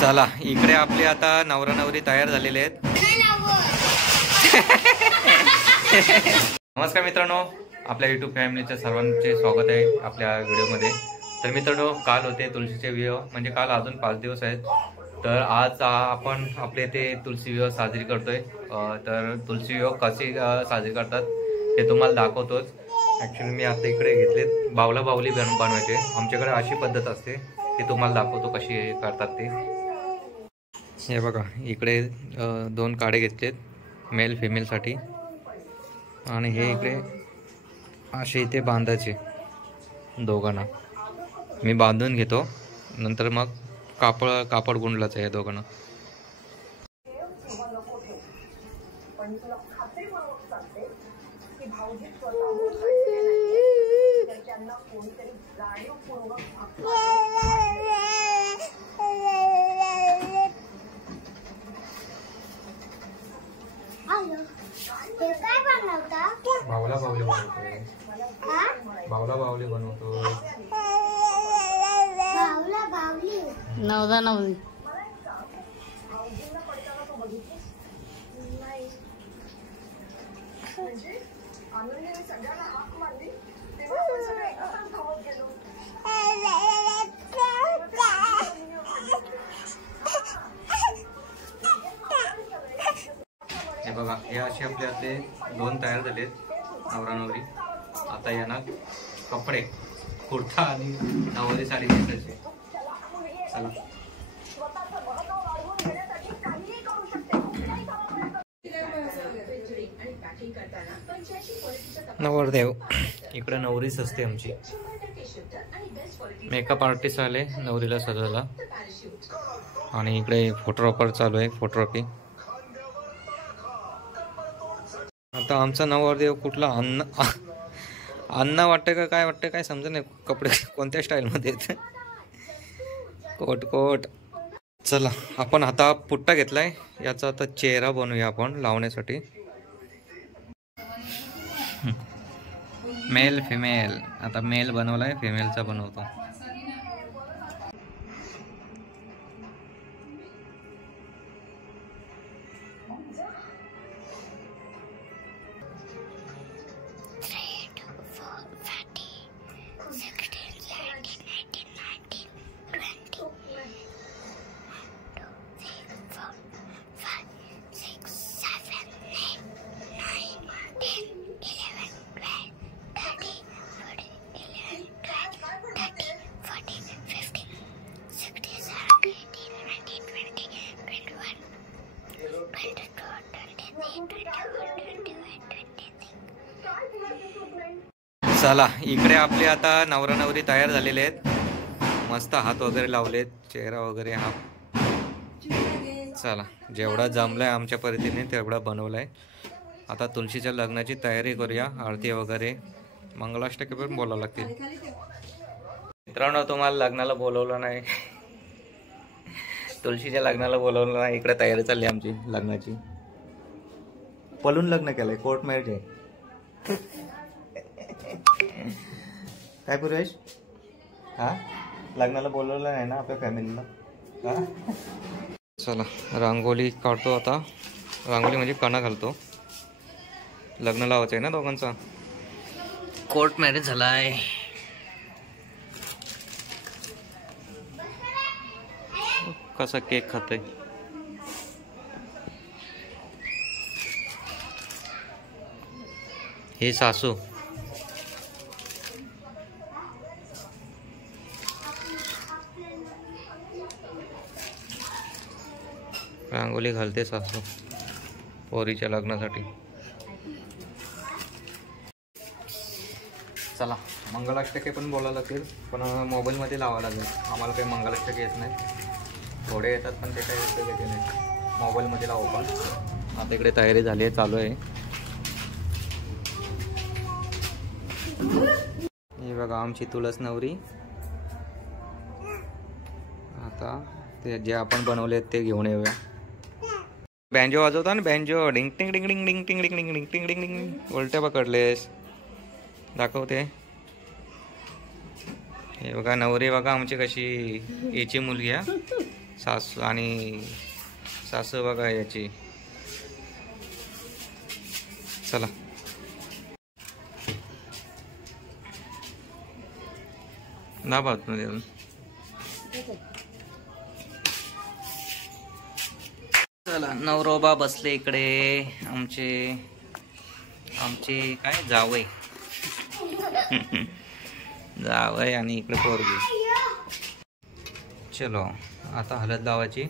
चला इकडे आपले आता नवरा नवरी तयार झालेले आहेत. नमस्कार मित्रांनो, आपल्या यूट्यूब फॅमिलीच्या सर्वांचे स्वागत आहे आपल्या व्हिडिओमध्ये. तर मित्रांनो, काल होते तुळशीचे विवाह, म्हणजे काल अजून 5 दिवस आहेत. तर आज आपण आपले इथे तुळशी विवाह साजरी करतोय. तर तुळशी विवाह कशी साजरी करतात ते तुम्हाला दाखवतोच. ॲक्च्युली मी आता इकडे घेतलेत बावला बावली बनवायचे. आमच्याकडे अशी पद्धत असते, ते तुम्हाला दाखवतो कशी करतात ते. हे बघा, इकडे 2 काडे घेतलेत मेल फिमेलसाठी, आणि हे इकडे असे इथे बांधायचे दोघांना. मी बांधून घेतो, नंतर मग कापड गुंडलाच आहे दोघांना. बावला बावली बनवतोय, बावला बावली बनवतो. नवदा नवरी हे बघा, हे असे आपले आपले 2 तयार झालेत नवरा नवरी. आता यांना कपडे, कुर्ता आणि नवरी साडी घालायची. चला नवरदेव इकडे नवरीच असते आमची. मेकअप आर्टिस्ट आले नवरीला सजवायला, आणि इकडे फोटोग्राफर चालू आहे, फोटोग्राफी. आता आमचा नवरदेव कुठला अन्न वाटतं का काय वाटतं काय समजा नाही. कपडे कोणत्या स्टाईलमध्ये आहेत. कोट. चला आपण आता पुट्टा घेतलाय, याचा आता चेहरा बनवूया आपण लावण्यासाठी. मेल फिमेल, आता मेल बनवलाय, फिमेलचा बनवतो. चला इकडे आपले आता नवरा नवरी तयार झालेले आहेत. मस्त हात वगैरे लावलेत, चेहरा वगैरे. हा चला, जेवढा जमलाय आमच्या पद्धतीने तेवढा बनवलाय. आता तुळशीच्या लग्नाची तयारी करूया. आरती वगैरे, मंगलाष्टके पण बोलावं लागतील. मित्रांनो, तुम्हाला लग्नाला बोलवलं नाही, तुळशीच्या लग्नाला बोलवलं नाही. इकडे तयारी चालली आमची लग्नाची. पळून लग्न केलंय, कोर्ट मॅरेज आहे. काय पुरेश, हा लग्नाला बोलवलं नाही ना आपल्या फॅमिलीला. हा चला रांगोळी काढतो आता. रांगोळी म्हणजे कणा घालतो. लग्न लावायचं आहे ना दोघांचा. कोर्ट मॅरेज झालाय. कसा केक खातोय. हे सासू. रांगोळी घालते सासू पोरीच्या लग्नासाठी. चला मंगलाष्टके पण बोलावं लागतील, पण मोबाईलमध्ये लावावं लागेल. आम्हाला काही मंगलाष्टके येत नाही, थोडे येतात पण ते काही उपयोगाचे नाही. मोबाईलमध्ये लावू पण. आता इकडे तयारी झाली आहे, चालू आहे. हे बघा आमची तुळस नवरी. आता ते जे आपण बनवले ते घेऊन येऊया. बँजो वाजवता ना, बँजो. डिंग टिंग डिंग डिंग डिंग टिंग डिंग डिंग डिंग टिंग डिंग डिंग. उलट्या पकडलेस, दाखवते. हे बघा नवरी बघा आमची कशी, याची मुलगी. सासू आणि सासू बघा याची. चला दाबात मध्ये चला. नवरोबा बसले इकडे आमचे आमचे काय जावई जावई आणि इकडे पोरगी. चलो आता हळद लावायची.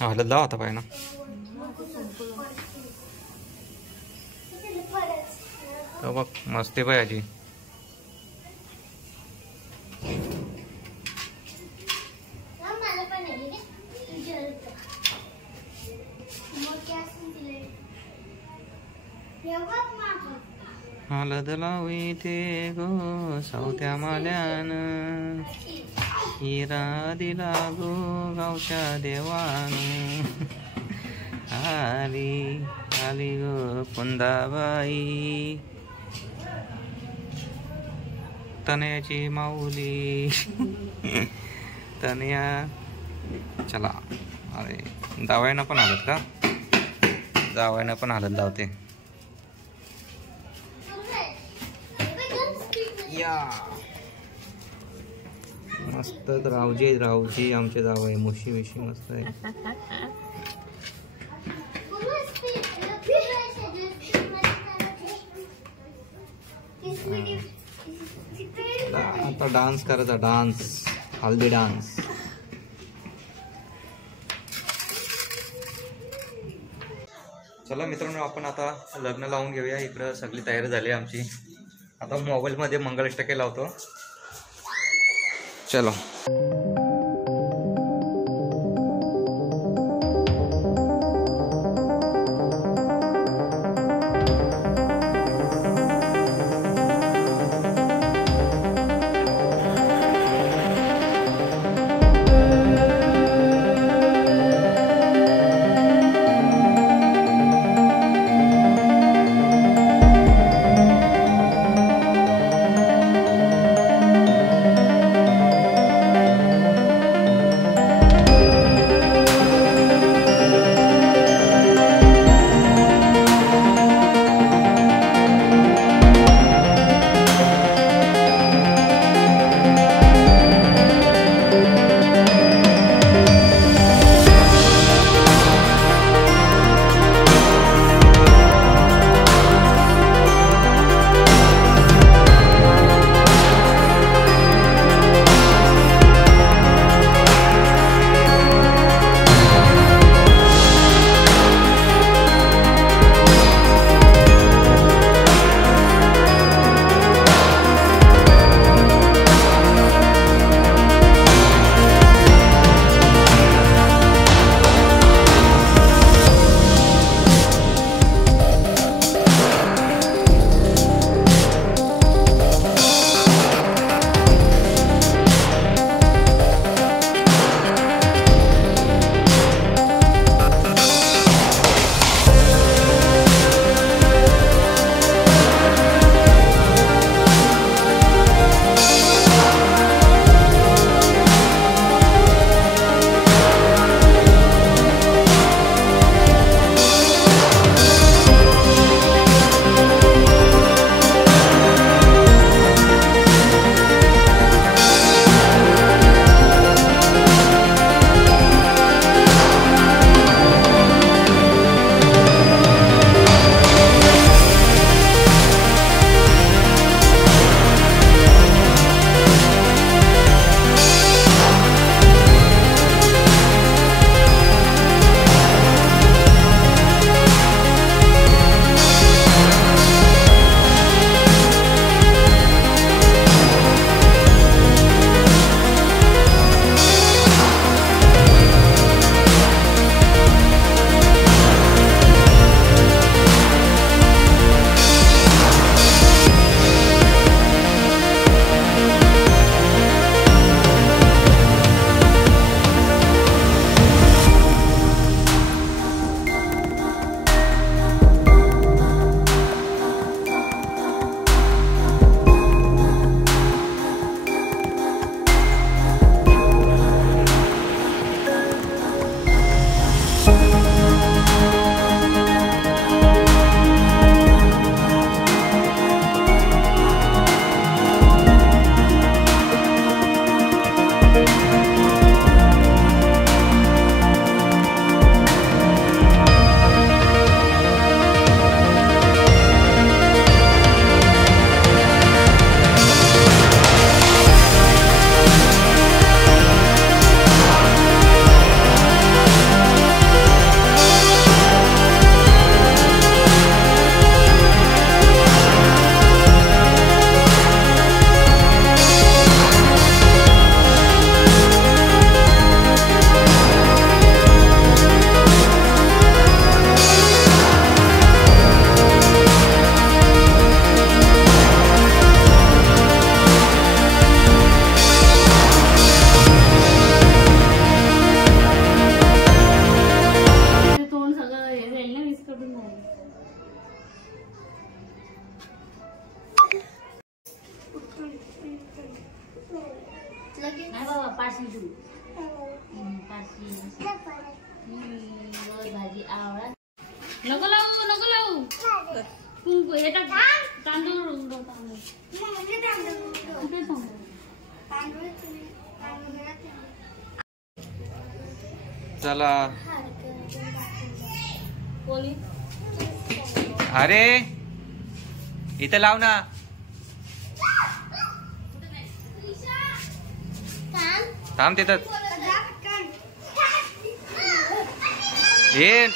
हळद लावा आता पाहिजे ना. तो बघ मस्त आहे पाहिजे. हळद लावी ते गो सावत्या माल्यान, हिरा दिला गो गावच्या देवान. आली आली गो पुंदाबाई तनयाची माऊली तनया. चला अरे जावयानं पण हालत का, जावयानं पण हालत लावते. या मस्त रावजी रावजी आमचे जावई मुशी विशी मस्त आहे. आता डान्स करायचा, डान्स हल्दी डान्स. चला मित्रांनो आपण आता लग्न लावून घेऊया. इकडं सगळी तयारी झाली आमची. आता मोबाईल मध्ये मंगलाष्टके लावतो. चलो नाही बाबा पाचशे तू भाजी आवडा नको लावू तू हे टाक तांदूळ चला कोणी अरे इथे लाव ना. थांब तिथं ये.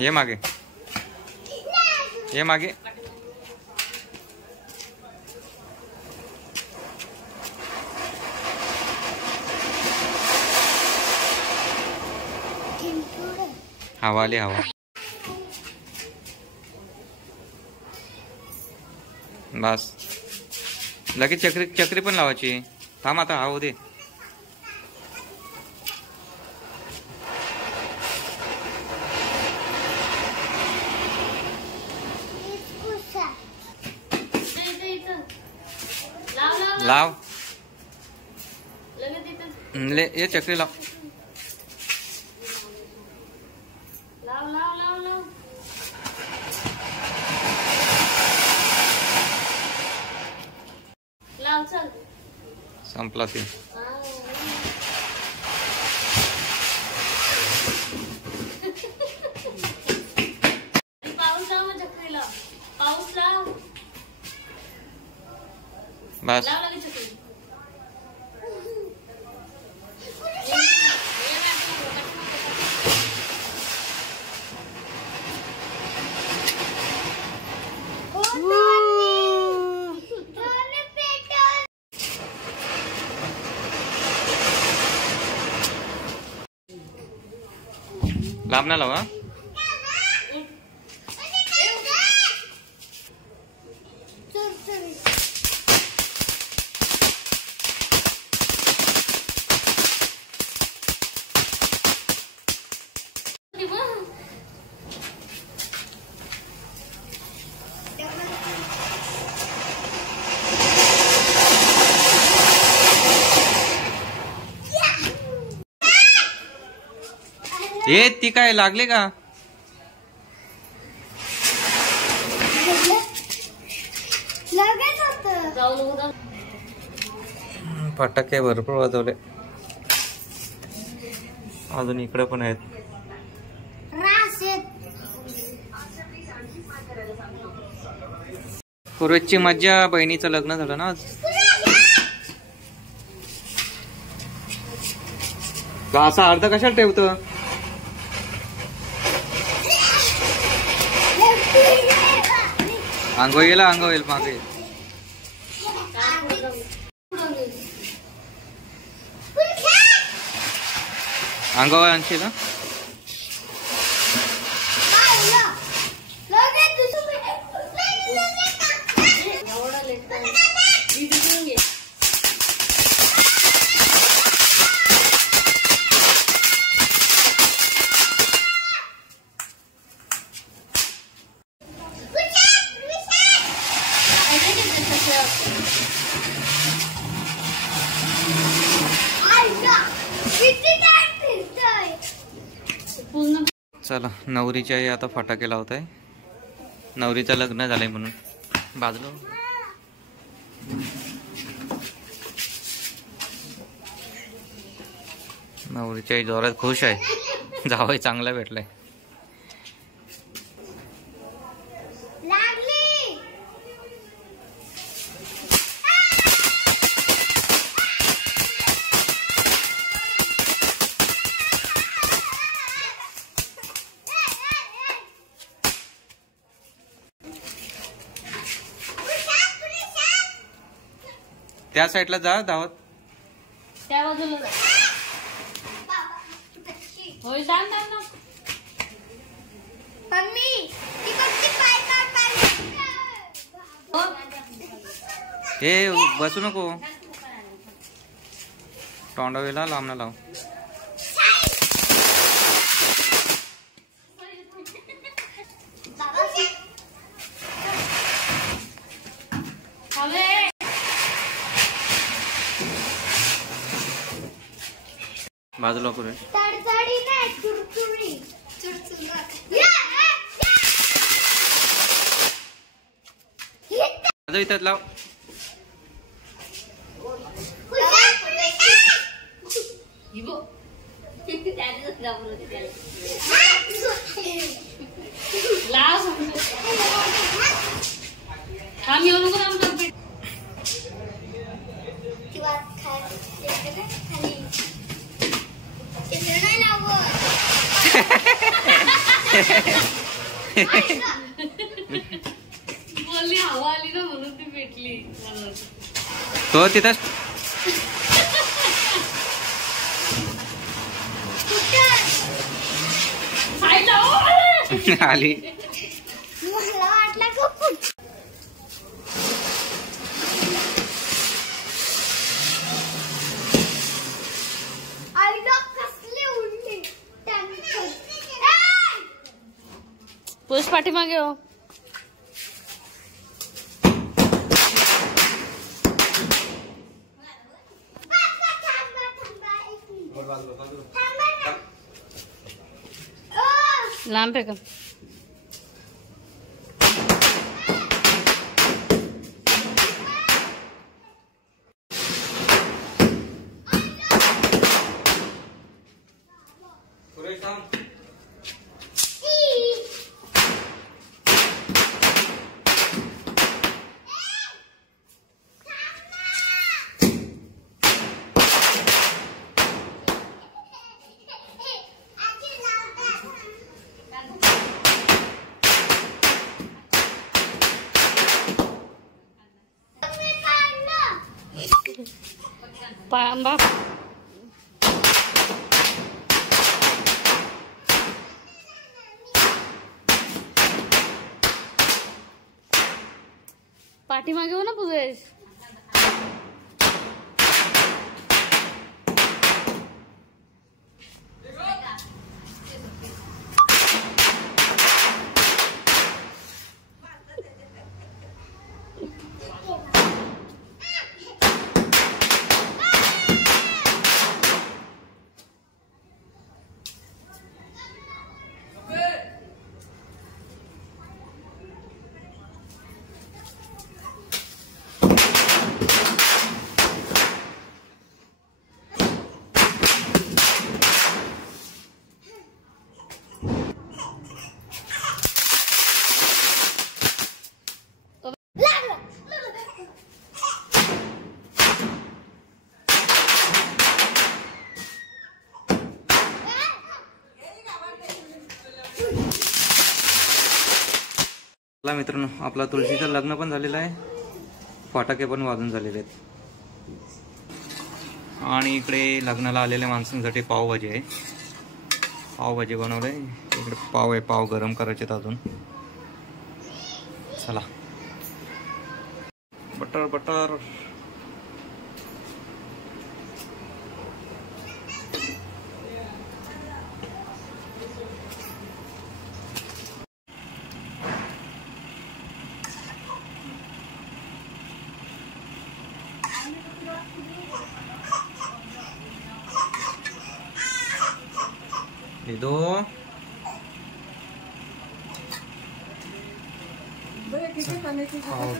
ये मागे ये मागे. हवा आली हवा. बस लगेच चक्री पण लावायची. थांब आता हा दे. लाव ले ये चक्री लाव. संपला ते. पाऊस लाव चक्रीला पाऊस लाव. बस लाभ ना लावा. ए ती काय लागले का. फटाके भरपूर वाजवले. अजून इकडे पण आहेत. पूर्वेची मज्जा. बहिणीचं लग्न झालं ना आज. असा अर्ध कशाला ठेवतो. आंघोळीला आंघोळील मागे. आंघोळ आणशील ना. चला नवरीच्या आता फटाके लावत आहे. नवरीचं लग्न झालंय म्हणून बाजलो. नवरीच्या जोरात खुश आहे. जावई चांगला भेटलाय. त्या साईडला जा धावत. त्या बाजूला जा. होय सांग सांग ना. हो. हे बसू नको. तोंडावेला लांब ना लाव. बाजूला करू. इथं लाव. काम येऊ नको काम कर. बोलली हवा आली ना म्हणून ती पेटली. तो तिथं आली. मला वाटलं खूप पुरुष पाठीमागे हो. लांब आहे का. आंबा पाठीमागे हो ना पूजेश. मित्रांनो आपला तुळशीचं लग्न पण झालेलं आहे. फटाके पण वाजून झालेले आहेत. आणि इकडे लग्नाला आलेल्या माणसांसाठी पावभाजी आहे. पावभाजी बनवलंय. इकडे पाव आहे. पाव गरम करायचे अजून. चला. बटर बटर दो पाव